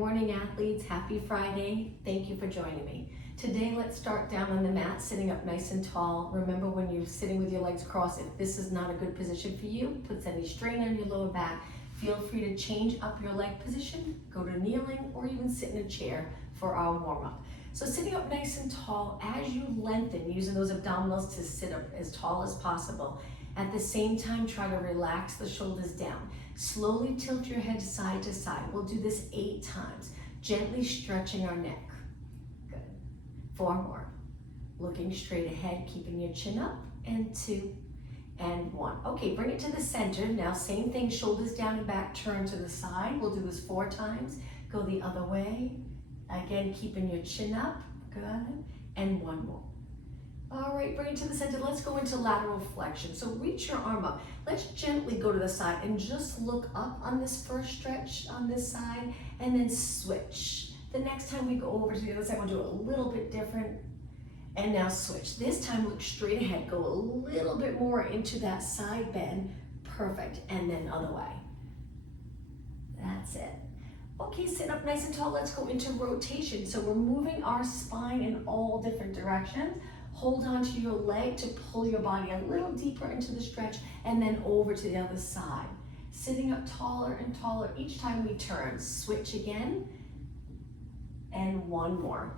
morning, athletes. Happy Friday. Thank you for joining me. Today, let's start down on the mat, sitting up nice and tall. Remember, when you're sitting with your legs crossed, if this is not a good position for you, puts any strain on your lower back, feel free to change up your leg position, go to kneeling, or even sit in a chair for our warm-up. So sitting up nice and tall, as you lengthen, using those abdominals to sit up as tall as possible. At the same time, try to relax the shoulders down. Slowly tilt your head side to side. We'll do this 8 times, gently stretching our neck. Good. 4 more. Looking straight ahead, keeping your chin up, and 2, and 1. Okay, bring it to the center. Now, same thing, shoulders down and back, turn to the side. We'll do this 4 times. Go the other way. Again, keeping your chin up. Good. And 1 more. All right, bring it to the center. Let's go into lateral flexion. So reach your arm up. Let's gently go to the side and just look up on this first stretch on this side, and then switch. The next time we go over to the other side, we'll do it a little bit different. And now switch. This time look straight ahead. Go a little bit more into that side bend. Perfect. And then other way. That's it. Okay, sit up nice and tall. Let's go into rotation. So we're moving our spine in all different directions. Hold on to your leg to pull your body a little deeper into the stretch, and then over to the other side. Sitting up taller and taller each time we turn. Switch again, and 1 more.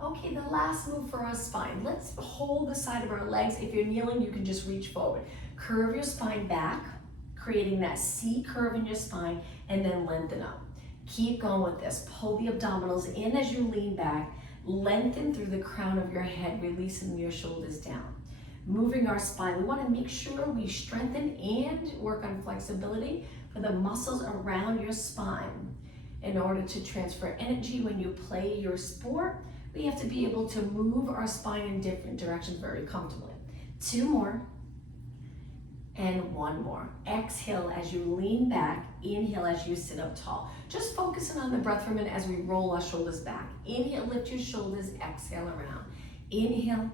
Okay, the last move for our spine. Let's hold the side of our legs. If you're kneeling, you can just reach forward. Curve your spine back, creating that C curve in your spine, and then lengthen up. Keep going with this. Pull the abdominals in as you lean back. Lengthen through the crown of your head, releasing your shoulders down. Moving our spine, we want to make sure we strengthen and work on flexibility for the muscles around your spine. In order to transfer energy when you play your sport, we have to be able to move our spine in different directions very comfortably. 2 more, and 1 more. Exhale as you lean back, inhale as you sit up tall. Just focusing on the breath for a minute as we roll our shoulders back. Inhale, lift your shoulders, exhale around. Inhale,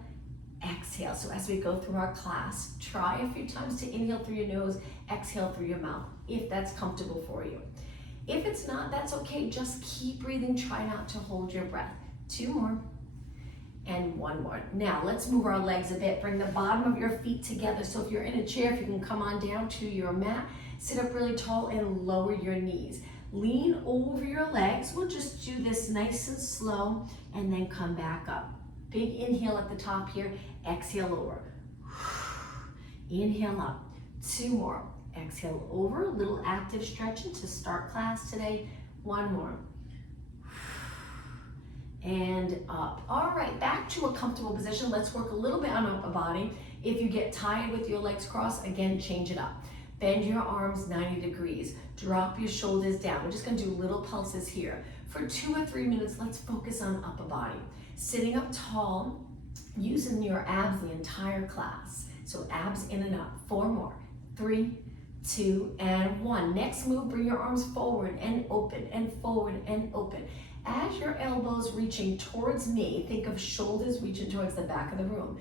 exhale. So as we go through our class, try a few times to inhale through your nose, exhale through your mouth, if that's comfortable for you. If it's not, that's okay. Just keep breathing. Try not to hold your breath. 2 more. And 1 more. Now let's move our legs a bit. Bring the bottom of your feet together. So if you're in a chair, if you can come on down to your mat, sit up really tall and lower your knees. Lean over your legs. We'll just do this nice and slow and then come back up. Big inhale at the top here. Exhale over. Inhale up. 2 more. Exhale over. A little active stretching to start class today. 1 more. And up. All right, back to a comfortable position. Let's work a little bit on upper body. If you get tired with your legs crossed, again, change it up. Bend your arms 90 degrees. Drop your shoulders down. We're just gonna do little pulses here. For 2 or 3 minutes, let's focus on upper body. Sitting up tall, using your abs the entire class. So abs in and up. 4 more. 3, 2, and 1. Next move, bring your arms forward and open, and forward and open. As your elbows reaching towards me, think of shoulders reaching towards the back of the room.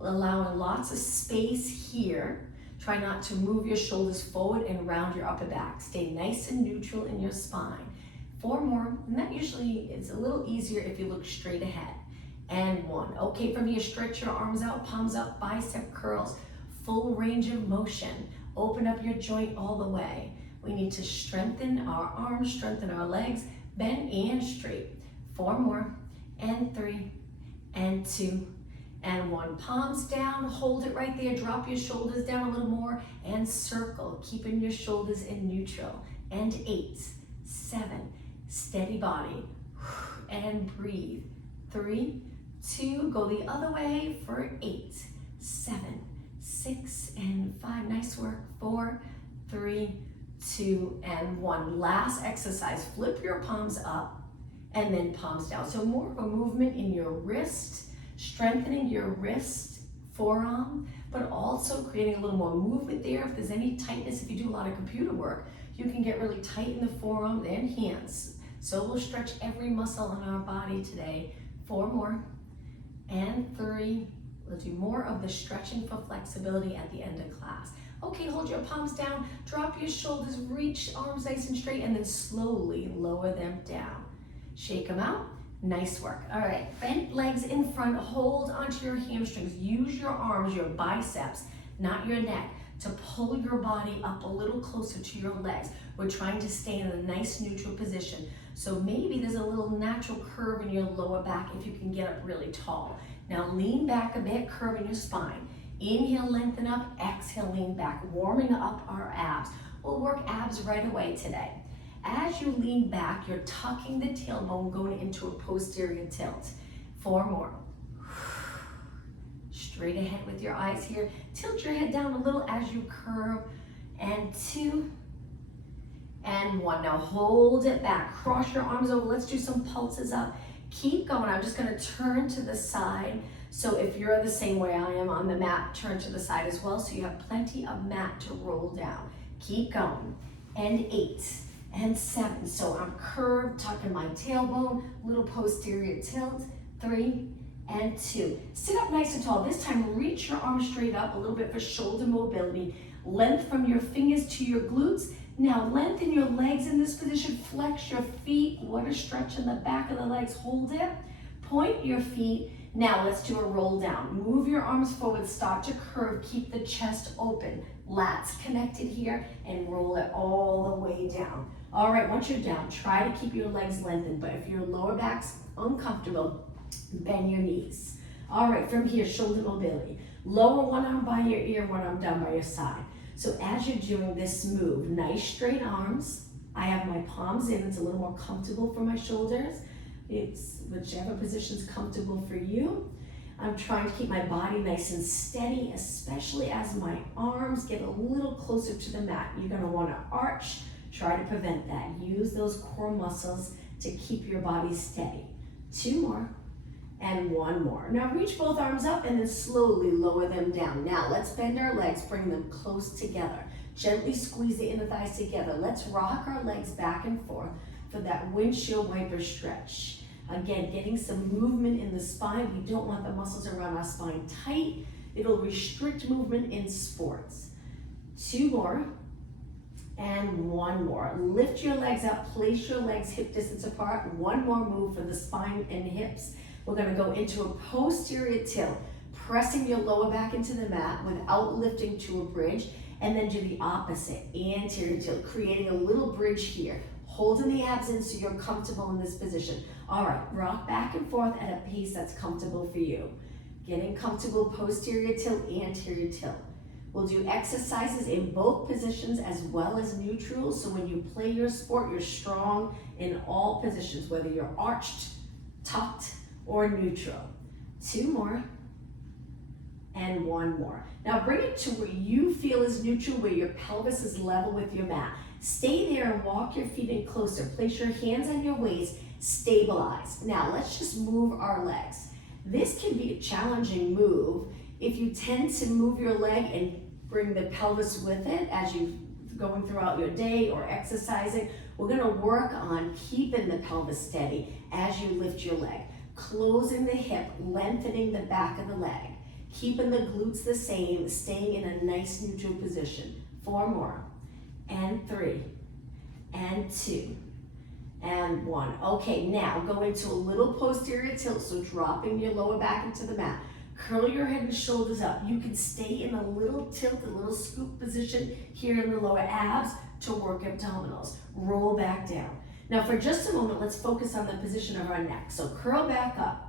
Allowing lots of space here. Try not to move your shoulders forward and round your upper back. Stay nice and neutral in your spine. 4 more, and that usually is a little easier if you look straight ahead. And 1. Okay, from here, stretch your arms out, palms up, bicep curls. Full range of motion. Open up your joint all the way. We need to strengthen our arms, strengthen our legs, bend and straight. 4 more, and 3, and 2, and 1. Palms down, hold it right there. Drop your shoulders down a little more and circle, keeping your shoulders in neutral. And 8, 7, steady body, and breathe. 3, 2, go the other way for 8, 7, 6, and 5. Nice work. 4, 3, 2, and 1. Last exercise, flip your palms up and then palms down. So more of a movement in your wrist, strengthening your wrist, forearm, but also creating a little more movement there. If there's any tightness, if you do a lot of computer work, you can get really tight in the forearm and hands. So we'll stretch every muscle on our body today. 4 more, and 3. We'll do more of the stretching for flexibility at the end of class. Okay, hold your palms down, drop your shoulders, reach arms nice and straight, and then slowly lower them down. Shake them out. Nice work. All right, bent legs in front, hold onto your hamstrings. Use your arms, your biceps, not your neck, to pull your body up a little closer to your legs. We're trying to stay in a nice neutral position. So maybe there's a little natural curve in your lower back if you can get up really tall. Now lean back a bit, curve in your spine. Inhale, lengthen up, exhale, lean back, warming up our abs. We'll work abs right away today. As you lean back, you're tucking the tailbone, going into a posterior tilt. 4 more. Straight ahead with your eyes here. Tilt your head down a little as you curve. And 2, and 1. Now hold it back. Cross your arms over. Let's do some pulses up. Keep going. I'm just going to turn to the side. So if you're the same way I am on the mat, turn to the side as well. So you have plenty of mat to roll down. Keep going. And 8. And 7. So I'm curved, tucking my tailbone, little posterior tilt. 3 and 2. Sit up nice and tall. This time, reach your arms straight up, a little bit for shoulder mobility. Length from your fingers to your glutes. Now lengthen your legs in this position. Flex your feet. What a stretch in the back of the legs. Hold it. Point your feet. Now let's do a roll down. Move your arms forward. Start to curve. Keep the chest open. Lats connected here, and roll it all the way down. All right, once you're down, try to keep your legs lengthened, but if your lower back's uncomfortable, bend your knees. All right, from here, shoulder mobility. Lower one arm by your ear, one arm down by your side. So as you're doing this move, nice straight arms. I have my palms in, it's a little more comfortable for my shoulders. It's whichever position's comfortable for you. I'm trying to keep my body nice and steady, especially as my arms get a little closer to the mat. You're gonna wanna arch. Try to prevent that. Use those core muscles to keep your body steady. 2 more, and 1 more. Now reach both arms up and then slowly lower them down. Now let's bend our legs, bring them close together. Gently squeeze the inner thighs together. Let's rock our legs back and forth for that windshield wiper stretch. Again, getting some movement in the spine. We don't want the muscles around our spine tight. It'll restrict movement in sports. 2 more. And 1 more. Lift your legs up, place your legs hip distance apart. 1 more move for the spine and hips. We're gonna go into a posterior tilt, pressing your lower back into the mat without lifting to a bridge, and then do the opposite, anterior tilt, creating a little bridge here. Holding the abs in so you're comfortable in this position. All right, rock back and forth at a pace that's comfortable for you. Getting comfortable, posterior tilt, anterior tilt. We'll do exercises in both positions as well as neutral, so when you play your sport, you're strong in all positions, whether you're arched, tucked, or neutral. 2 more, and 1 more. Now bring it to where you feel is neutral, where your pelvis is level with your mat. Stay there and walk your feet in closer. Place your hands on your waist, stabilize. Now let's just move our legs. This can be a challenging move if you tend to move your leg and bring the pelvis with it as you're going throughout your day or exercising. We're gonna work on keeping the pelvis steady as you lift your leg. Closing the hip, lengthening the back of the leg. Keeping the glutes the same, staying in a nice neutral position. 4 more, and 3, and 2, and 1. Okay, now go into a little posterior tilt, so dropping your lower back into the mat. Curl your head and shoulders up. You can stay in a little tilt, a little scoop position here in the lower abs to work abdominals. Roll back down. Now for just a moment, let's focus on the position of our neck. So curl back up.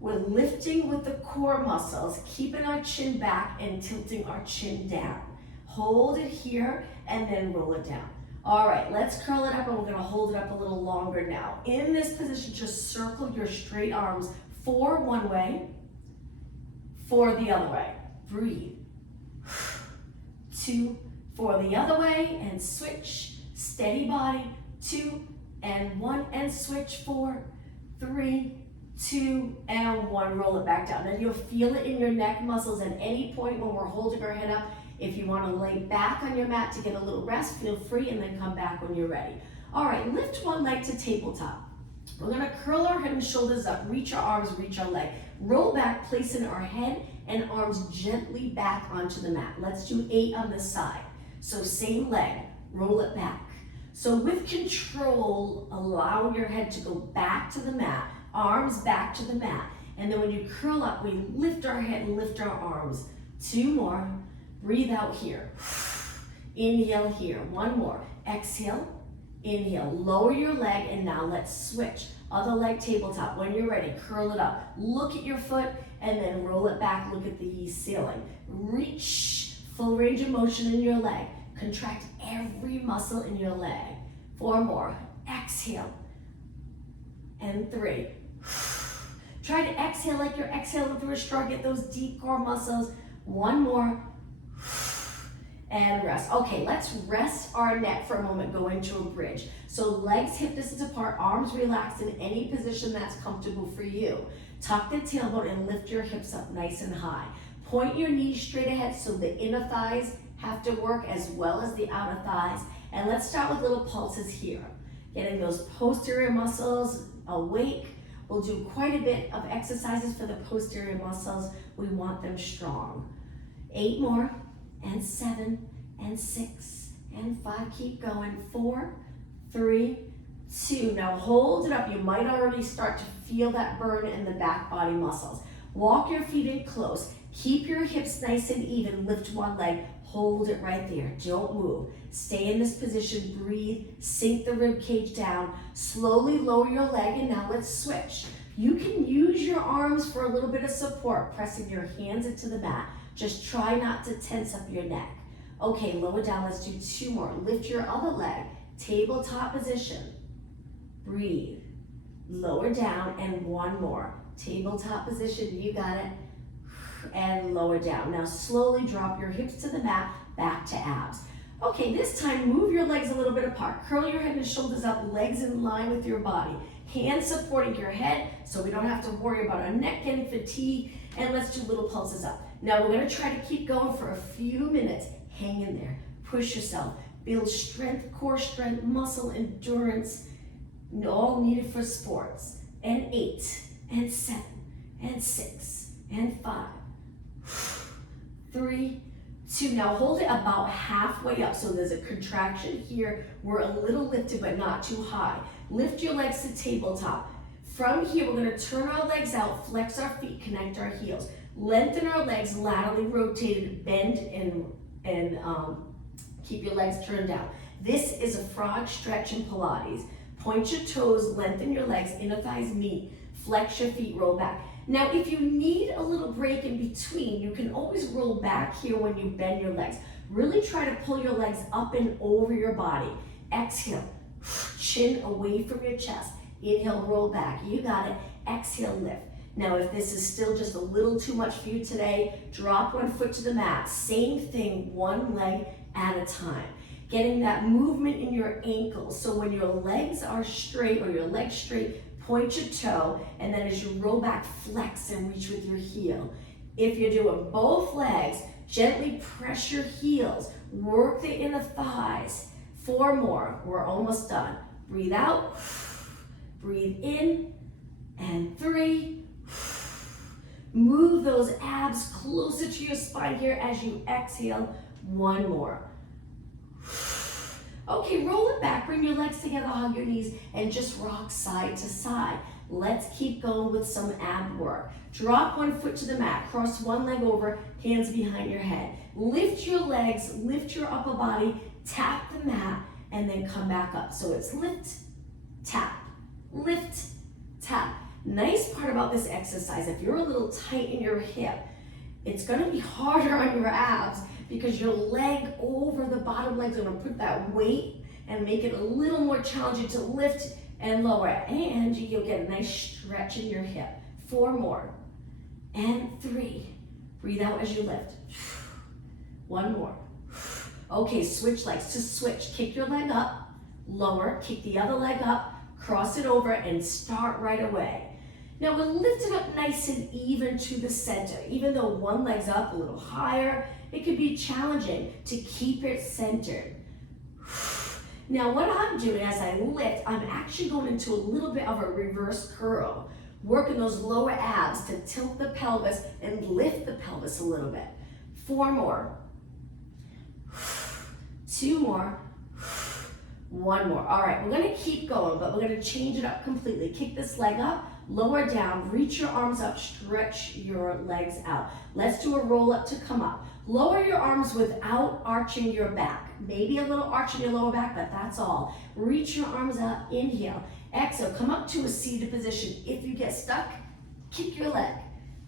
We're lifting with the core muscles, keeping our chin back and tilting our chin down. Hold it here and then roll it down. All right, let's curl it up and we're gonna hold it up a little longer now. In this position, just circle your straight arms 4 one way, 4 the other way. Breathe. 2, 4 the other way, and switch. Steady body. 2 and 1, and switch. 4, 3, 2, and 1. Roll it back down. And you'll feel it in your neck muscles at any point when we're holding our head up. If you want to lay back on your mat to get a little rest, feel free, and then come back when you're ready. All right, lift one leg to tabletop. We're gonna curl our head and shoulders up, reach our arms, reach our leg. Roll back, placing our head and arms gently back onto the mat. Let's do 8 on this side. So same leg, roll it back. So with control, allow your head to go back to the mat, arms back to the mat. And then when you curl up, we lift our head and lift our arms. 2 more. Breathe out here. Inhale here. 1 more. Exhale. Inhale. Lower your leg, and now let's switch. Other leg tabletop. When you're ready, curl it up. Look at your foot, and then roll it back. Look at the ceiling. Reach. Full range of motion in your leg. Contract every muscle in your leg. 4 more. Exhale. And 3. Try to exhale like you're exhaling through a straw. Get those deep core muscles. 1 more. And rest. Okay, let's rest our neck for a moment, go into a bridge. So legs hip distance apart, arms relaxed in any position that's comfortable for you. Tuck the tailbone and lift your hips up nice and high. Point your knees straight ahead so the inner thighs have to work as well as the outer thighs. And let's start with little pulses here. Getting those posterior muscles awake. We'll do quite a bit of exercises for the posterior muscles. We want them strong. 8 more, and 7, and 6, and 5. Keep going. 4, 3, 2. Now hold it up. You might already start to feel that burn in the back body muscles. Walk your feet in close. Keep your hips nice and even. Lift one leg. Hold it right there. Don't move. Stay in this position. Breathe. Sink the rib cage down. Slowly lower your leg, and now let's switch. You can use your arms for a little bit of support, pressing your hands into the mat. Just try not to tense up your neck. Okay, lower down. Let's do 2 more. Lift your other leg. Tabletop position. Breathe. Lower down, and 1 more. Tabletop position. You got it. And lower down. Now slowly drop your hips to the mat, back to abs. Okay, this time move your legs a little bit apart. Curl your head and shoulders up, legs in line with your body. Hands supporting your head so we don't have to worry about our neck getting fatigued. And let's do little pulses up. Now we're gonna try to keep going for a few minutes. Hang in there, push yourself. Build strength, core strength, muscle endurance, all needed for sports. And 8, and 7, and 6, and 5. 3, 2. Now hold it about halfway up. So there's a contraction here. We're a little lifted, but not too high. Lift your legs to tabletop. From here, we're gonna turn our legs out, flex our feet, connect our heels. Lengthen our legs, laterally rotated, bend, and keep your legs turned down. This is a frog stretch in Pilates. Point your toes, lengthen your legs, inner thighs meet, flex your feet, roll back. Now, if you need a little break in between, you can always roll back here when you bend your legs. Really try to pull your legs up and over your body. Exhale, chin away from your chest. Inhale, roll back. You got it. Exhale, lift. Now, if this is still just a little too much for you today, drop one foot to the mat. Same thing, one leg at a time. Getting that movement in your ankles. So when your legs are straight or your legs straight, point your toe, and then as you roll back, flex and reach with your heel. If you're doing both legs, gently press your heels. Work the inner thighs. 4 more. We're almost done. Breathe out. Breathe in. And 3. Move those abs closer to your spine here as you exhale. 1 more. Okay, roll it back, bring your legs together, hug your knees, and just rock side to side. Let's keep going with some ab work. Drop one foot to the mat, cross one leg over, hands behind your head. Lift your legs, lift your upper body, tap the mat, and then come back up. So it's lift, tap, tap. Nice part about this exercise, if you're a little tight in your hip, it's gonna be harder on your abs because your leg over the bottom leg's gonna put that weight and make it a little more challenging to lift and lower. And you'll get a nice stretch in your hip. 4 more. And 3. Breathe out as you lift. 1 more. Okay, switch legs. To switch, kick your leg up, lower, kick the other leg up, cross it over, and start right away. Now we're lifting up nice and even to the center. Even though one leg's up a little higher, it can be challenging to keep it centered. Now what I'm doing as I lift, I'm actually going into a little bit of a reverse curl. Working those lower abs to tilt the pelvis and lift the pelvis a little bit. 4 more. 2 more. 1 more. All right, we're gonna keep going, but we're gonna change it up completely. Kick this leg up, lower down, reach your arms up, stretch your legs out. Let's do a roll up to come up. Lower your arms without arching your back. Maybe a little arch in your lower back, but that's all. Reach your arms up, inhale. Exhale, come up to a seated position. If you get stuck, kick your leg.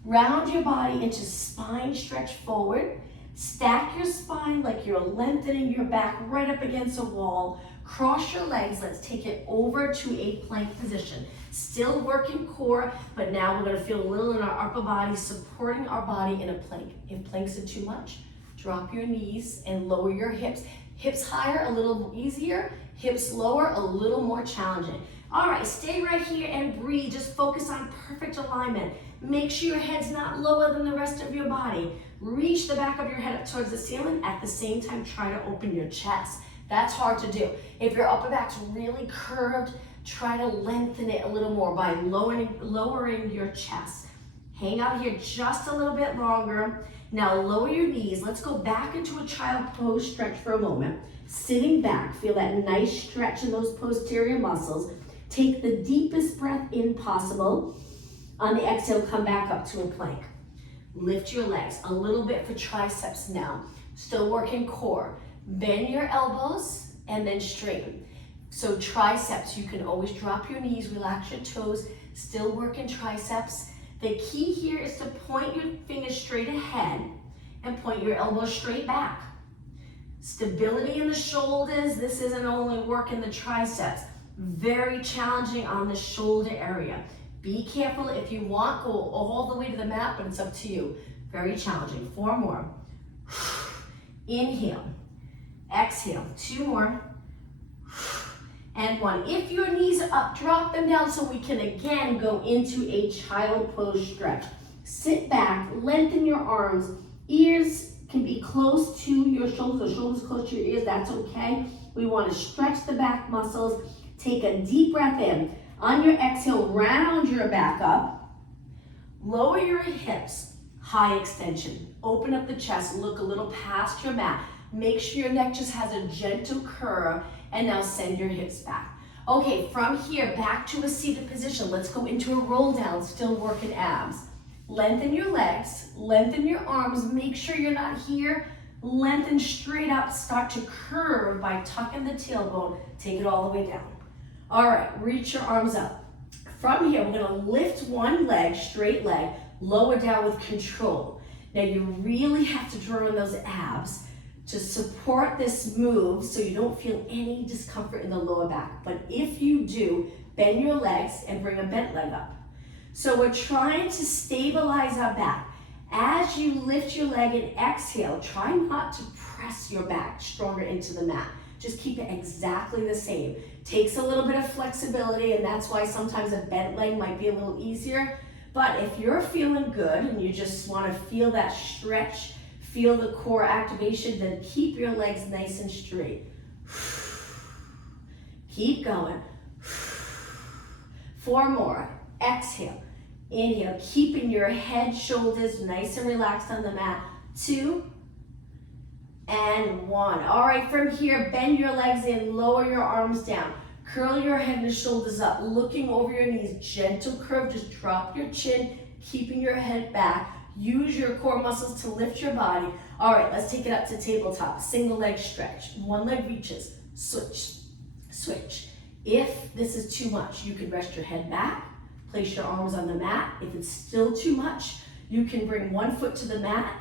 Round your body into spine stretch forward. Stack your spine like you're lengthening your back right up against a wall. Cross your legs. Let's take it over to a plank position. Still working core, but now we're going to feel a little in our upper body, supporting our body in a plank. If planks are too much, drop your knees and lower your hips. Hips higher, a little easier. Hips lower, a little more challenging. All right, stay right here and breathe. Just focus on perfect alignment. Make sure your head's not lower than the rest of your body. Reach the back of your head up towards the ceiling. At the same time, try to open your chest. That's hard to do. If your upper back's really curved, try to lengthen it a little more by lowering your chest. Hang out here just a little bit longer. Now lower your knees. Let's go back into a child pose stretch for a moment. Sitting back, feel that nice stretch in those posterior muscles. Take the deepest breath in possible. On the exhale, come back up to a plank. Lift your legs a little bit for triceps now. Still working core. Bend your elbows and then straighten. So triceps, you can always drop your knees, relax your toes, still working triceps. The key here is to point your fingers straight ahead and point your elbows straight back. Stability in the shoulders. This isn't only working the triceps. Very challenging on the shoulder area. Be careful. If you want, go all the way to the mat, but it's up to you. Very challenging. 4 more. Inhale. Exhale. 2 more. And 1. If your knees are up, drop them down so we can again go into a child pose stretch. Sit back, lengthen your arms. Ears can be close to your shoulders, or shoulders close to your ears, that's okay. We want to stretch the back muscles. Take a deep breath in. On your exhale, round your back up. Lower your hips, high extension. Open up the chest, look a little past your mat. Make sure your neck just has a gentle curve, and now send your hips back. Okay, from here, back to a seated position. Let's go into a roll down, still working abs. Lengthen your legs, lengthen your arms. Make sure you're not here. Lengthen straight up, start to curve by tucking the tailbone. Take it all the way down. All right, reach your arms up. From here, we're gonna lift one leg, straight leg, lower down with control. Now you really have to draw in those abs to support this move so you don't feel any discomfort in the lower back. But if you do, bend your legs and bring a bent leg up. So we're trying to stabilize our back. As you lift your leg and exhale, try not to press your back stronger into the mat. Just keep it exactly the same. Takes a little bit of flexibility, and that's why sometimes a bent leg might be a little easier. But if you're feeling good and you just want to feel that stretch, feel the core activation, then keep your legs nice and straight. Keep going. 4 more. Exhale. Inhale, keeping your head, shoulders nice and relaxed on the mat. 2 and 1. All right, from here, bend your legs in, lower your arms down. Curl your head and shoulders up, looking over your knees. Gentle curve, just drop your chin, keeping your head back. Use your core muscles to lift your body. All right, let's take it up to tabletop. Single leg stretch. One leg reaches, switch, switch. If this is too much, you can rest your head back, place your arms on the mat. If it's still too much, you can bring one foot to the mat.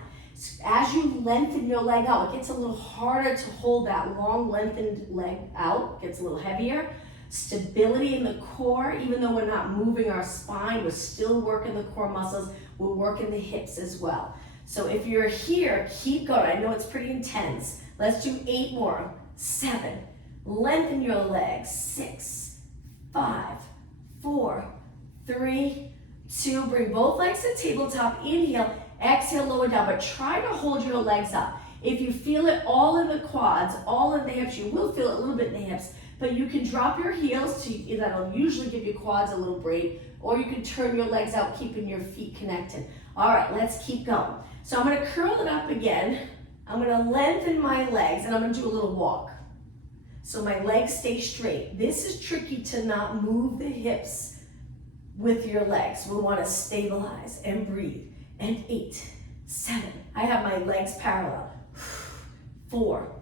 As you lengthen your leg out, it gets a little harder to hold that long lengthened leg out. It gets a little heavier. Stability in the core, even though we're not moving our spine, we're still working the core muscles. We're working the hips as well. So if you're here, keep going. I know it's pretty intense. Let's do 8 more. 7. Lengthen your legs. 6, 5, 4, 3, 2. Bring both legs to tabletop. Inhale. Exhale, lower down, but try to hold your legs up. If you feel it all in the quads, all in the hips, you will feel it a little bit in the hips, But you can drop your heels to, that'll usually give your quads a little break, or you can turn your legs out, keeping your feet connected. All right, let's keep going. So I'm gonna curl it up again. I'm gonna lengthen my legs, and I'm gonna do a little walk. So my legs stay straight. This is tricky to not move the hips with your legs. We wanna stabilize and breathe. And 8, 7, I have my legs parallel. 4,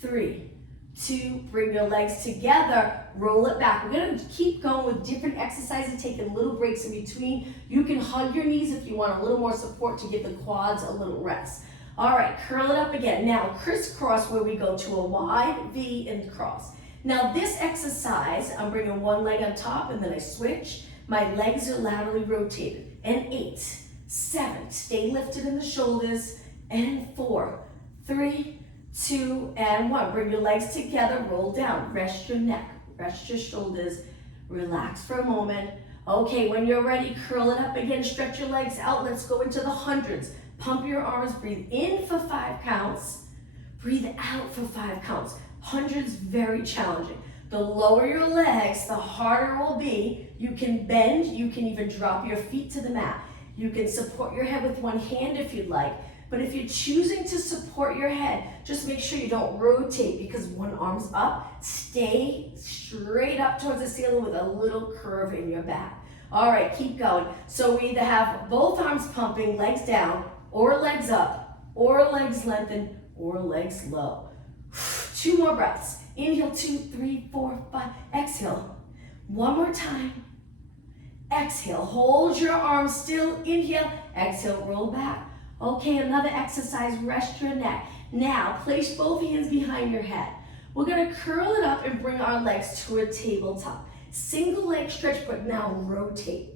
3, 2, bring your legs together, roll it back. We're gonna keep going with different exercises, taking little breaks in between. You can hug your knees if you want a little more support to give the quads a little rest. All right, curl it up again. Now crisscross, where we go to a wide V and cross. Now this exercise, I'm bringing one leg on top and then I switch. My legs are laterally rotated. And 8, 7, stay lifted in the shoulders. And 4, 3, 2, and 1. Bring your legs together, roll down, rest your neck, rest your shoulders, relax for a moment. Okay, when you're ready, curl it up again, stretch your legs out. Let's go into the hundreds. Pump your arms, breathe in for 5 counts, breathe out for 5 counts. Hundreds, very challenging. The lower your legs, the harder it will be. You can bend, you can even drop your feet to the mat. You can support your head with one hand if you'd like. But if you're choosing to support your head, just make sure you don't rotate, because one arm's up. Stay straight up towards the ceiling with a little curve in your back. All right, keep going. So we either have both arms pumping, legs down, or legs up, or legs lengthened, or legs low. 2 more breaths. Inhale, 2, 3, 4, 5. Exhale. One more time. Exhale. Hold your arms still. Inhale. Exhale. Roll back. Okay, another exercise, rest your neck. Now, place both hands behind your head. We're gonna curl it up and bring our legs to a tabletop. Single leg stretch, but now rotate.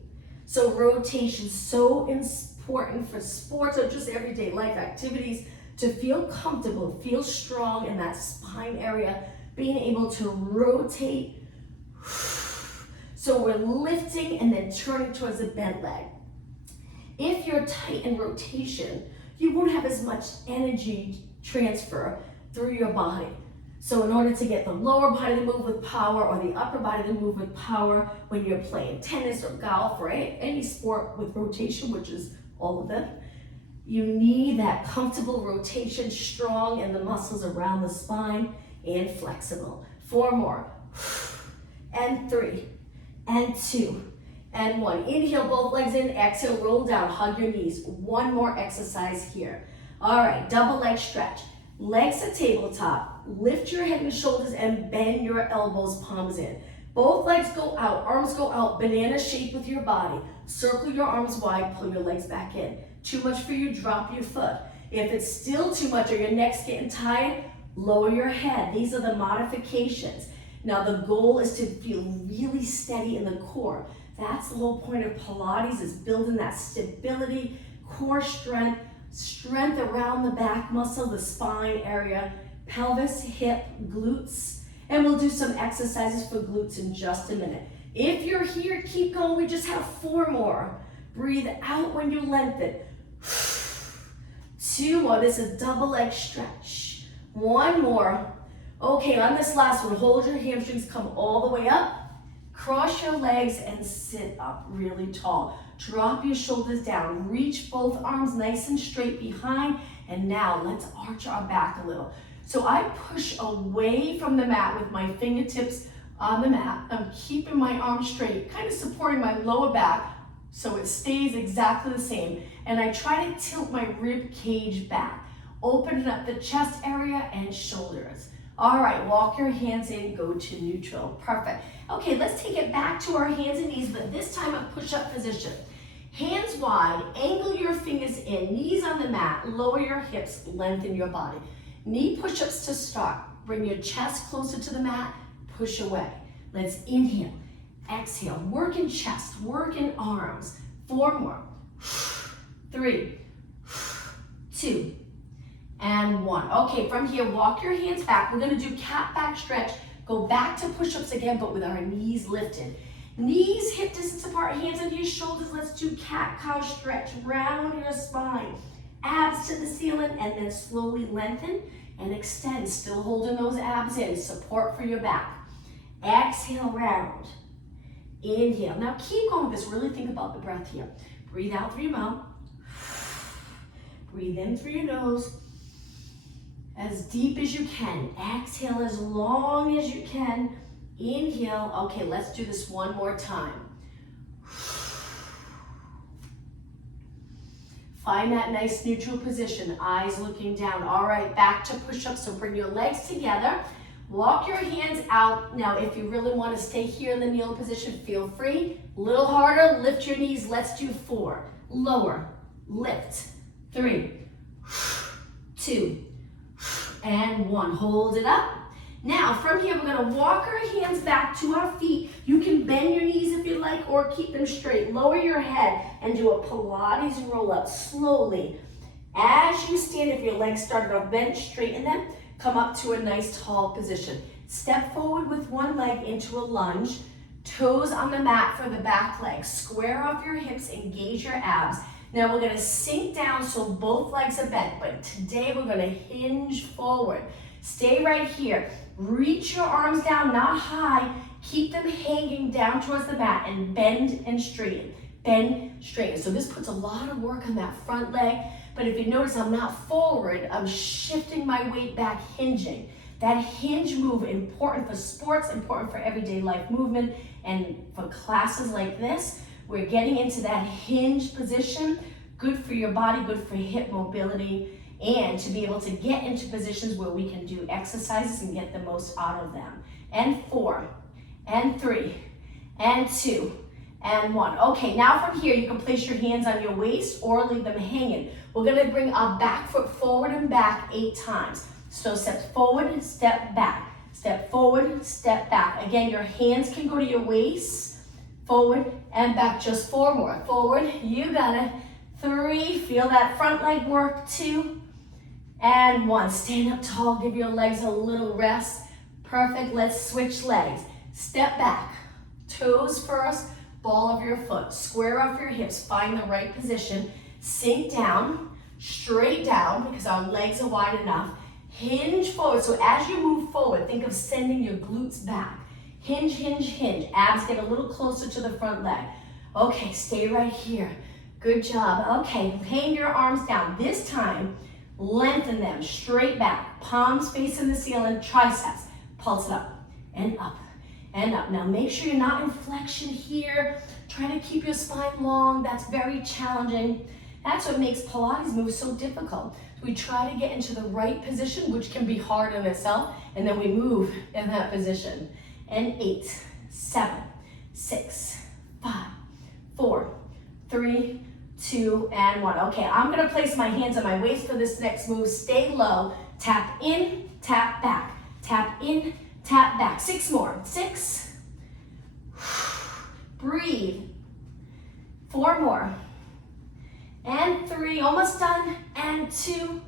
So rotation, so important for sports or just everyday life activities, to feel comfortable, feel strong in that spine area, being able to rotate. So we're lifting and then turning towards the bent leg. If you're tight in rotation, you won't have as much energy transfer through your body. So in order to get the lower body to move with power, or the upper body to move with power, when you're playing tennis or golf or any sport with rotation, which is all of them, you need that comfortable rotation, strong in the muscles around the spine and flexible. 4 more. And 3, and 2, and 1. Inhale, both legs in. Exhale, roll down, hug your knees. 1 more exercise here. All right, double leg stretch. Legs to tabletop. Lift your head and shoulders and bend your elbows, palms in. Both legs go out, arms go out, banana shape with your body. Circle your arms wide, pull your legs back in. Too much for you, drop your foot. If it's still too much or your neck's getting tired, lower your head. These are the modifications. Now the goal is to feel really steady in the core. That's the whole point of Pilates, is building that stability, core strength, strength around the back muscle, the spine area, pelvis, hip, glutes. And we'll do some exercises for glutes in just a minute. If you're here, keep going. We just have 4 more. Breathe out when you lengthen. 2 more. This is double leg stretch. 1 more. Okay, on this last one, hold your hamstrings, come all the way up. Cross your legs and sit up really tall. Drop your shoulders down. Reach both arms nice and straight behind. And now let's arch our back a little. So I push away from the mat with my fingertips on the mat. I'm keeping my arms straight, kind of supporting my lower back so it stays exactly the same. And I try to tilt my rib cage back, opening up the chest area and shoulders. All right, walk your hands in, go to neutral. Perfect. Okay, let's take it back to our hands and knees, but this time a push-up position. Hands wide, angle your fingers in, knees on the mat, lower your hips, lengthen your body. Knee push-ups to start. Bring your chest closer to the mat, push away. Let's inhale, exhale, work in chest, work in arms. 4 more. 3, 2, and 1. Okay, from here, walk your hands back. We're gonna do cat back stretch. Go back to push-ups again, but with our knees lifted. Knees hip distance apart, hands under your shoulders. Let's do cat-cow stretch. Round your spine. Abs to the ceiling, and then slowly lengthen and extend. Still holding those abs in. Support for your back. Exhale, round. Inhale. Now keep going with this. Really think about the breath here. Breathe out through your mouth. Breathe in through your nose. As deep as you can. Exhale as long as you can. Inhale. Okay, let's do this one more time. Find that nice neutral position, eyes looking down. All right, back to push-up. So bring your legs together. Walk your hands out. Now, if you really want to stay here in the kneel position, feel free. A little harder, lift your knees. Let's do 4. Lower, lift. 3, 2, and 1. Hold it up. Now, from here, we're going to walk our hands back to our feet. You can bend your knees if you like, or keep them straight. Lower your head and do a Pilates roll up slowly. As you stand, if your legs started off bent, straighten them. Come up to a nice tall position. Step forward with one leg into a lunge. Toes on the mat for the back leg. Square off your hips, engage your abs. Now we're going to sink down so both legs are bent, but today we're going to hinge forward. Stay right here. Reach your arms down, not high. Keep them hanging down towards the mat and bend and straighten. Bend, straighten. So this puts a lot of work on that front leg, but if you notice, I'm not forward. I'm shifting my weight back, hinging. That hinge move, important for sports, important for everyday life movement, and for classes like this, we're getting into that hinge position. Good for your body, good for hip mobility, and to be able to get into positions where we can do exercises and get the most out of them. And 4, and 3, and 2, and 1. Okay, now from here, you can place your hands on your waist or leave them hanging. We're gonna bring our back foot forward and back 8 times. So step forward, step back. Step forward, step back. Again, your hands can go to your waist, forward and back. Just 4 more. Forward, you got it. 3, feel that front leg work. 2, and 1. Stand up tall, give your legs a little rest. Perfect, let's switch legs. Step back, toes first, ball of your foot. Square off your hips, find the right position. Sink down, straight down, because our legs are wide enough. Hinge forward, so as you move forward, think of sending your glutes back. Hinge, hinge, hinge. Abs get a little closer to the front leg. Okay, stay right here. Good job. Okay, hang your arms down. This time, lengthen them straight back. Palms facing the ceiling, triceps. Pulse it up and up and up. Now make sure you're not in flexion here. Try to keep your spine long. That's very challenging. That's what makes Pilates moves so difficult. We try to get into the right position, which can be hard in itself, and then we move in that position. And 8, 7, 6, 5, 4, 3, 2, and 1. Okay, I'm gonna place my hands on my waist for this next move. Stay low, tap in, tap back, tap in, tap back. 6 more, 6, breathe, 4 more, and 3, almost done, and 2,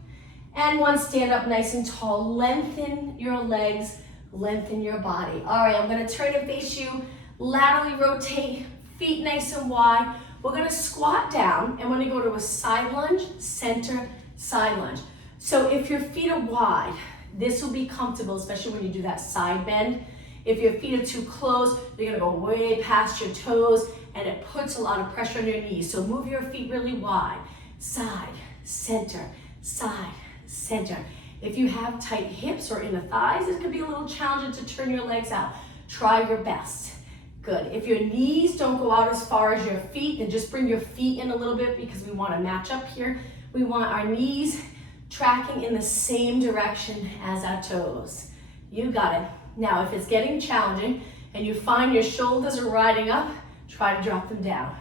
and 1. Stand up nice and tall, lengthen your legs, lengthen your body. All right, I'm gonna turn to face you, laterally rotate, feet nice and wide. We're gonna squat down and we're gonna go to a side lunge, center, side lunge. So if your feet are wide, this will be comfortable, especially when you do that side bend. If your feet are too close, you're gonna go way past your toes and it puts a lot of pressure on your knees. So move your feet really wide. Side, center, side, center. If you have tight hips or inner thighs, it could be a little challenging to turn your legs out. Try your best. Good. If your knees don't go out as far as your feet, then just bring your feet in a little bit because we want to match up here. We want our knees tracking in the same direction as our toes. You got it. Now, if it's getting challenging and you find your shoulders are riding up, try to drop them down.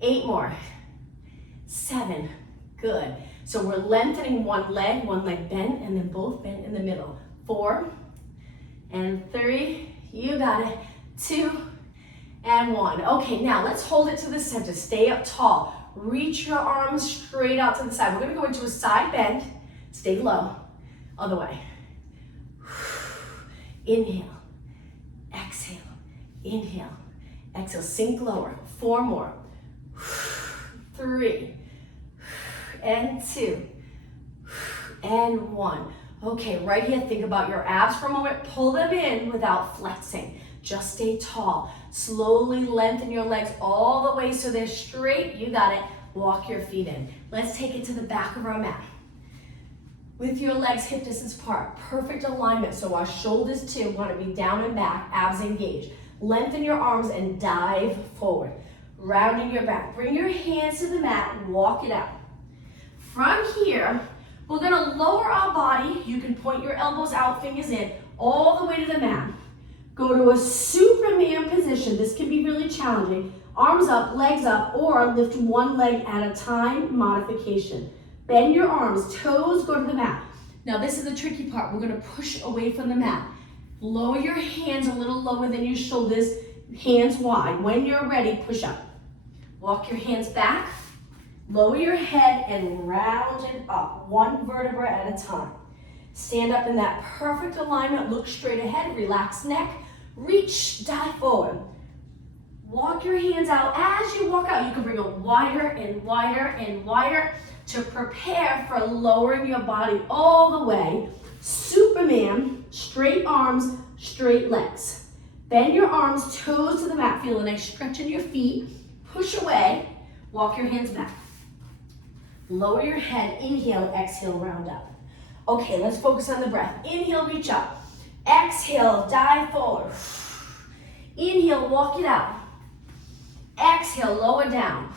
8 more. 7. Good. So we're lengthening one leg bent, and then both bent in the middle. 4 and 3. You got it. 2 and 1. Okay, now let's hold it to the center. Stay up tall. Reach your arms straight out to the side. We're gonna go into a side bend. Stay low. Other way. Inhale. Exhale. Inhale. Exhale. Sink lower. 4 more. 3 and 2 and 1. Okay, right here, think about your abs for a moment. Pull them in without flexing. Just stay tall. Slowly lengthen your legs all the way so they're straight. You got it. Walk your feet in. Let's take it to the back of our mat. With your legs hip distance apart, perfect alignment. So our shoulders too want to be down and back, abs engaged. Lengthen your arms and dive forward. Rounding your back. Bring your hands to the mat and walk it out. From here, we're gonna lower our body. You can point your elbows out, fingers in, all the way to the mat. Go to a Superman position. This can be really challenging. Arms up, legs up, or lift one leg at a time, modification. Bend your arms, toes go to the mat. Now this is the tricky part. We're gonna push away from the mat. Lower your hands a little lower than your shoulders, hands wide. When you're ready, push up. Walk your hands back, lower your head and round it up, one vertebra at a time. Stand up in that perfect alignment, look straight ahead, relax neck, reach, dive forward. Walk your hands out. As you walk out, you can bring it wider and wider and wider to prepare for lowering your body all the way. Superman, straight arms, straight legs. Bend your arms, toes to the mat. Feel a nice stretch in your feet. Push away. Walk your hands back. Lower your head. Inhale, exhale, round up. Okay, let's focus on the breath. Inhale, reach up. Exhale, dive forward. Inhale, walk it out. Exhale, lower down.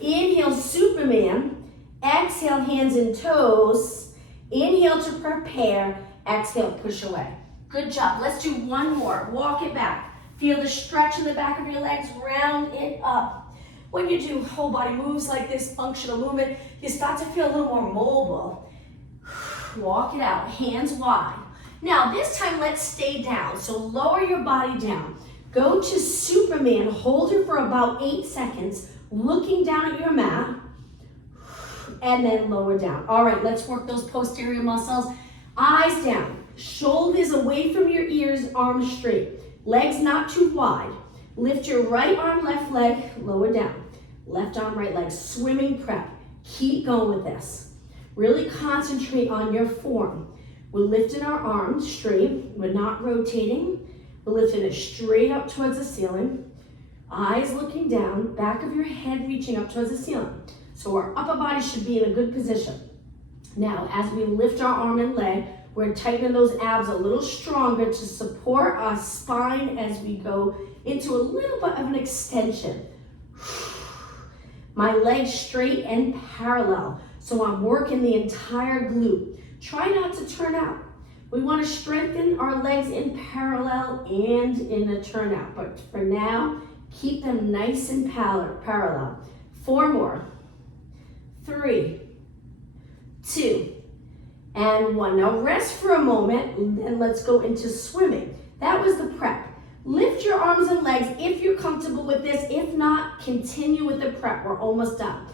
Inhale, Superman. Exhale, hands and toes. Inhale to prepare. Exhale, push away. Good job. Let's do one more. Walk it back. Feel the stretch in the back of your legs. Round it up. When you do whole body moves like this, functional movement, you start to feel a little more mobile. Walk it out. Hands wide. Now, this time, let's stay down. So lower your body down. Go to Superman. Hold it for about 8 seconds, looking down at your mat, and then lower down. All right, let's work those posterior muscles. Eyes down. Shoulders away from your ears, arms straight. Legs not too wide. Lift your right arm, left leg, lower down. Left arm, right leg, swimming prep. Keep going with this. Really concentrate on your form. We're lifting our arms straight. We're not rotating. We're lifting it straight up towards the ceiling. Eyes looking down, back of your head reaching up towards the ceiling. So our upper body should be in a good position. Now, as we lift our arm and leg, we're tightening those abs a little stronger to support our spine as we go into a little bit of an extension. My legs straight and parallel. So I'm working the entire glute. Try not to turn out. We want to strengthen our legs in parallel and in a turnout. But for now, keep them nice and parallel. 4 more. 3, 2, and 1. Now rest for a moment and let's go into swimming. That was the prep. Lift your arms and legs if you're comfortable with this. If not, continue with the prep. We're almost done.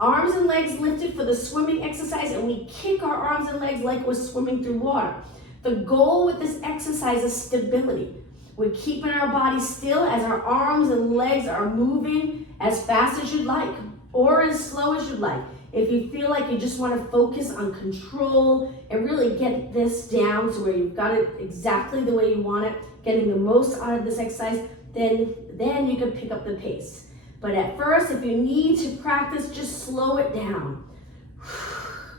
Arms and legs lifted for the swimming exercise, and we kick our arms and legs like we're swimming through water. The goal with this exercise is stability. We're keeping our body still as our arms and legs are moving as fast as you'd like or as slow as you'd like. If you feel like you just want to focus on control and really get this down to where you've got it exactly the way you want it, getting the most out of this exercise, then you can pick up the pace. But at first, if you need to practice, just slow it down.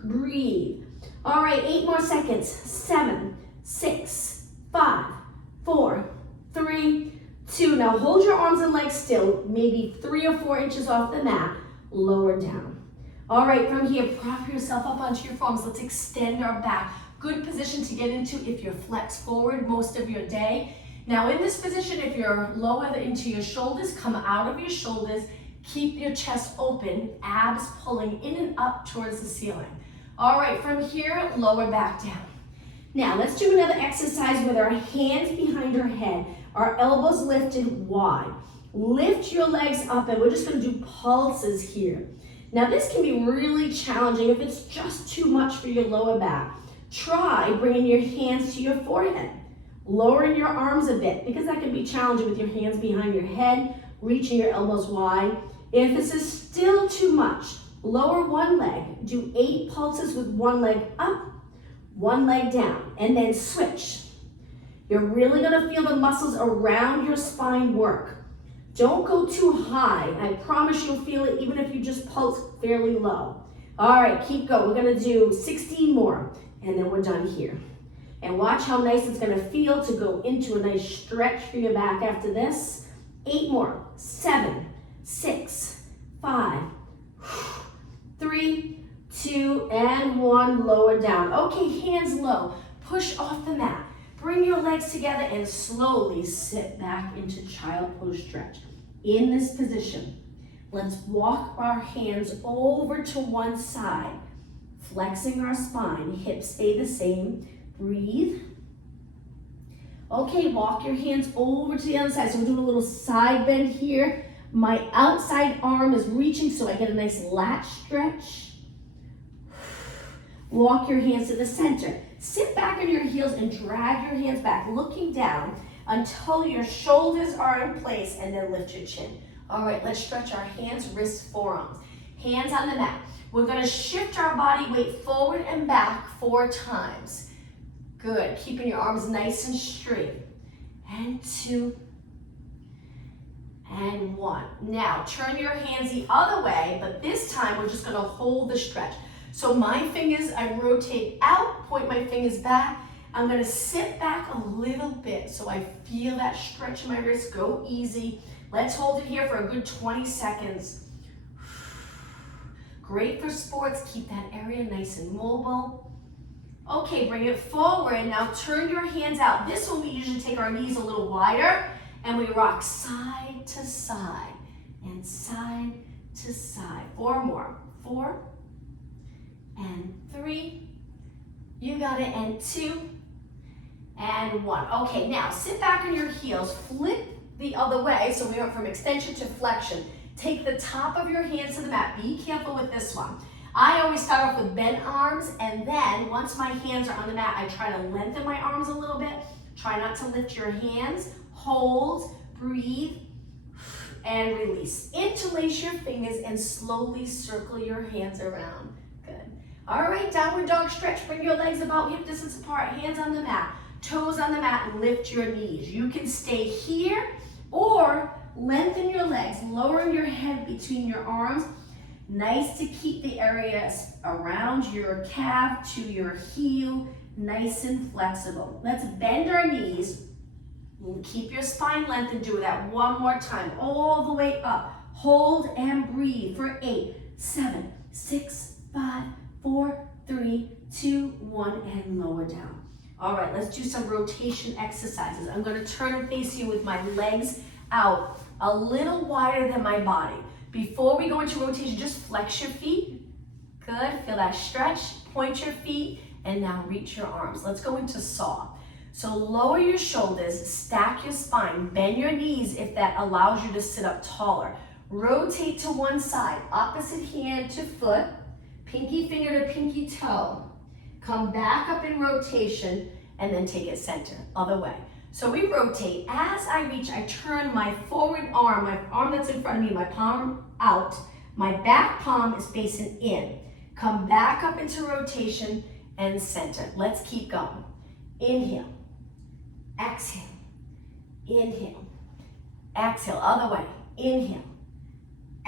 Breathe. All right, 8 more seconds. 7, 6, 5, 4, 3, 2. Now hold your arms and legs still, maybe 3 or 4 inches off the mat. Lower down. All right, from here, prop yourself up onto your foams. Let's extend our back. Good position to get into if you're flexed forward most of your day. Now in this position, if you're lower into your shoulders, come out of your shoulders. Keep your chest open, abs pulling in and up towards the ceiling. All right, from here, lower back down. Now let's do another exercise with our hands behind our head, our elbows lifted wide. Lift your legs up, and we're just gonna do pulses here. Now this can be really challenging if it's just too much for your lower back. Try bringing your hands to your forehead, lowering your arms a bit, because that can be challenging with your hands behind your head, reaching your elbows wide. If this is still too much, lower one leg, do 8 pulses with one leg up, one leg down, and then switch. You're really gonna feel the muscles around your spine work. Don't go too high. I promise you'll feel it even if you just pulse fairly low. All right, keep going. We're gonna do 16 more, and then we're done here. And watch how nice it's gonna feel to go into a nice stretch for your back after this. 8 more. 7, 6, 5, 3, 2, and 1. Lower down. Okay, hands low. Push off the mat. Bring your legs together and slowly sit back into child pose stretch. In this position, let's walk our hands over to one side, flexing our spine. Hips stay the same. Breathe. Okay, walk your hands over to the other side. So we're doing a little side bend here. My outside arm is reaching so I get a nice lat stretch. Walk your hands to the center. Sit back on your heels and drag your hands back, looking down until your shoulders are in place, and then lift your chin. All right, let's stretch our hands, wrists, forearms. Hands on the mat. We're gonna shift our body weight forward and back 4 times. Good, keeping your arms nice and straight. And 2, and 1. Now, turn your hands the other way, but this time we're just gonna hold the stretch. So my fingers, I rotate out, point my fingers back. I'm gonna sit back a little bit so I feel that stretch in my wrist. Go easy. Let's hold it here for a good 20 seconds. Great for sports. Keep that area nice and mobile. Okay, bring it forward. Now turn your hands out. This one we usually take our knees a little wider and we rock side to side and side to side. 4 more. 4 and 3. You got it. And 2 and 1. Okay, now sit back on your heels. Flip the other way. So we went from extension to flexion. Take the top of your hands to the mat. Be careful with this one. I always start off with bent arms, and then once my hands are on the mat, I try to lengthen my arms a little bit. Try not to lift your hands. Hold, breathe, and release. Interlace your fingers and slowly circle your hands around. Good. All right, downward dog stretch. Bring your legs about hip distance apart. Hands on the mat, toes on the mat, and lift your knees. You can stay here or lengthen your legs, lowering your head between your arms. Nice to keep the areas around your calf to your heel nice and flexible. Let's bend our knees. Keep your spine lengthened. Do that one more time, all the way up. Hold and breathe for 8, 7, 6, 5, 4, 3, 2, 1, and lower down. All right, let's do some rotation exercises. I'm going to turn and face you with my legs out a little wider than my body. Before we go into rotation, just flex your feet. Good, feel that stretch. Point your feet, and now reach your arms. Let's go into saw. So lower your shoulders, stack your spine, bend your knees if that allows you to sit up taller. Rotate to one side, opposite hand to foot, pinky finger to pinky toe. Come back up in rotation, and then take it center, other way. So we rotate. As I reach, I turn my forward arm, my arm that's in front of me, my palm out. My back palm is facing in. Come back up into rotation and center. Let's keep going. Inhale, exhale, inhale, exhale, other way. Inhale,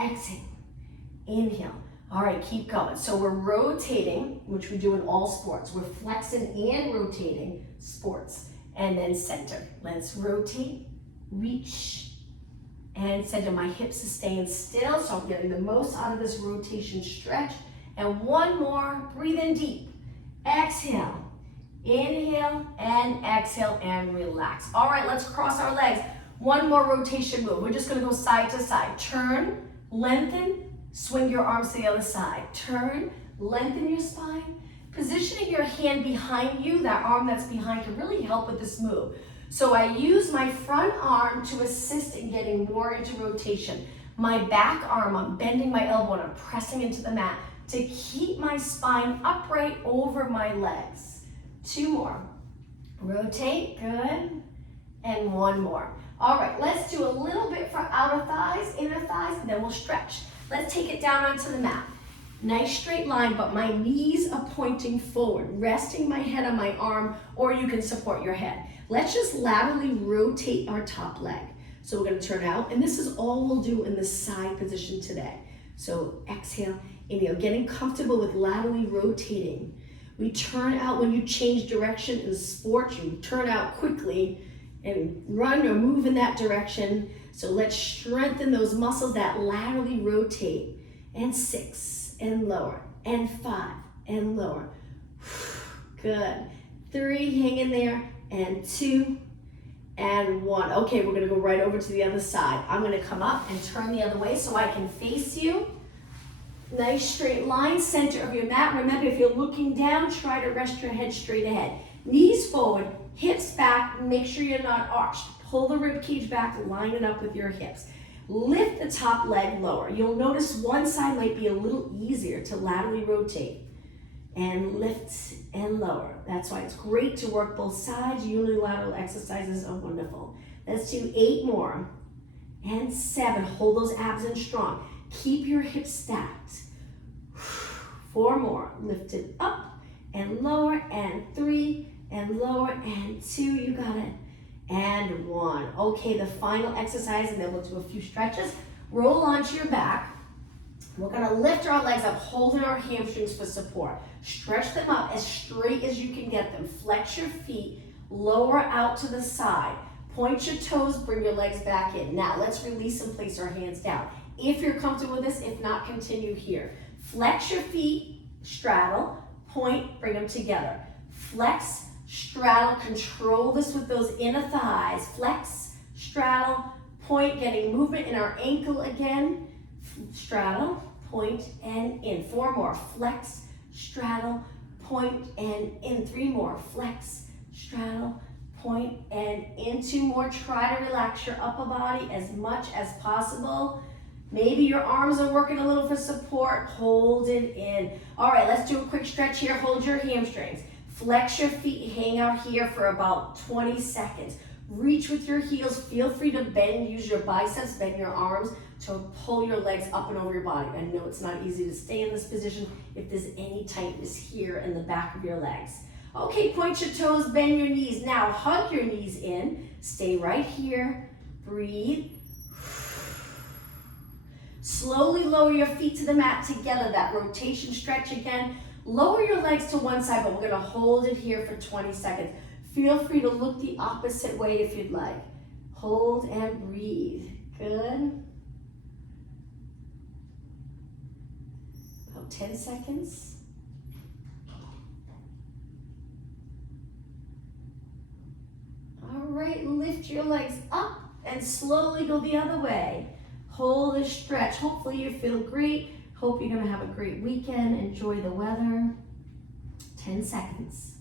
exhale, inhale. All right, keep going. So we're rotating, which we do in all sports. We're flexing and rotating sports. And then center. Let's rotate, reach, and center. My hips are staying still, so I'm getting the most out of this rotation stretch. And one more, breathe in deep. Exhale, inhale, and exhale, and relax. All right, let's cross our legs. One more rotation move. We're just gonna go side to side. Turn, lengthen, swing your arms to the other side. Turn, lengthen your spine. Positioning your hand behind you, that arm that's behind, can really help with this move. So I use my front arm to assist in getting more into rotation. My back arm, I'm bending my elbow and I'm pressing into the mat to keep my spine upright over my legs. 2 more. Rotate, good. And 1 more. All right, let's do a little bit for outer thighs, inner thighs, and then we'll stretch. Let's take it down onto the mat. Nice straight line, but my knees are pointing forward, resting my head on my arm, or you can support your head. Let's just laterally rotate our top leg. So we're gonna turn out, and this is all we'll do in the side position today. So exhale, inhale, getting comfortable with laterally rotating. We turn out when you change direction in sports, you turn out quickly and run or move in that direction. So let's strengthen those muscles that laterally rotate. And 6, and lower, and 5, and lower. Good. 3, hang in there, and 2, and 1. Okay, we're gonna go right over to the other side. I'm gonna come up and turn the other way so I can face you. Nice straight line, center of your mat. Remember, if you're looking down, try to rest your head straight ahead. Knees forward, hips back, make sure you're not arched. Pull the rib cage back, line it up with your hips. Lift the top leg lower. You'll notice one side might be a little easier to laterally rotate. And lift and lower. That's why it's great to work both sides. Unilateral exercises are wonderful. Let's do 8 more. And 7, hold those abs in strong. Keep your hips stacked. 4 more, lift it up and lower, and 3, and lower, and 2, you got it. And 1. Okay, the final exercise, and then we'll do a few stretches. Roll onto your back. We're gonna lift our legs up, holding our hamstrings for support. Stretch them up as straight as you can get them. Flex your feet, lower out to the side. Point your toes, bring your legs back in. Now let's release and place our hands down. If you're comfortable with this, if not, continue here. Flex your feet, straddle, point, bring them together. Flex, straddle, control this with those inner thighs. Flex, straddle, point, getting movement in our ankle again. Straddle, point, and in. 4 more. Flex, straddle, point, and in. 3 more. Flex, straddle, point, and in. 2 more. Try to relax your upper body as much as possible. Maybe your arms are working a little for support. Hold it in. All right, let's do a quick stretch here. Hold your hamstrings. Flex your feet, hang out here for about 20 seconds. Reach with your heels. Feel free to bend, use your biceps, bend your arms to pull your legs up and over your body. I know it's not easy to stay in this position if there's any tightness here in the back of your legs. Okay, point your toes, bend your knees. Now hug your knees in. Stay right here. Breathe. Slowly lower your feet to the mat together. That rotation stretch again. Lower your legs to one side, but we're gonna hold it here for 20 seconds. Feel free to look the opposite way if you'd like. Hold and breathe. Good. About 10 seconds. All right, lift your legs up and slowly go the other way. Hold this stretch. Hopefully you feel great. Hope you're gonna have a great weekend. Enjoy the weather. 10 seconds.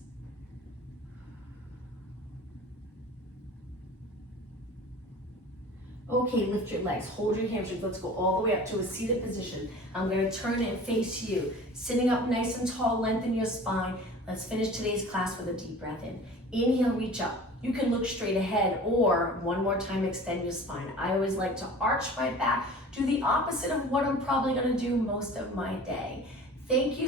Okay, lift your legs, hold your hamstrings. Let's go all the way up to a seated position. I'm gonna turn and face you. Sitting up nice and tall, lengthen your spine. Let's finish today's class with a deep breath in. Inhale, reach up. You can look straight ahead, or one more time, extend your spine. I always like to arch my back, do the opposite of what I'm probably gonna do most of my day. Thank you.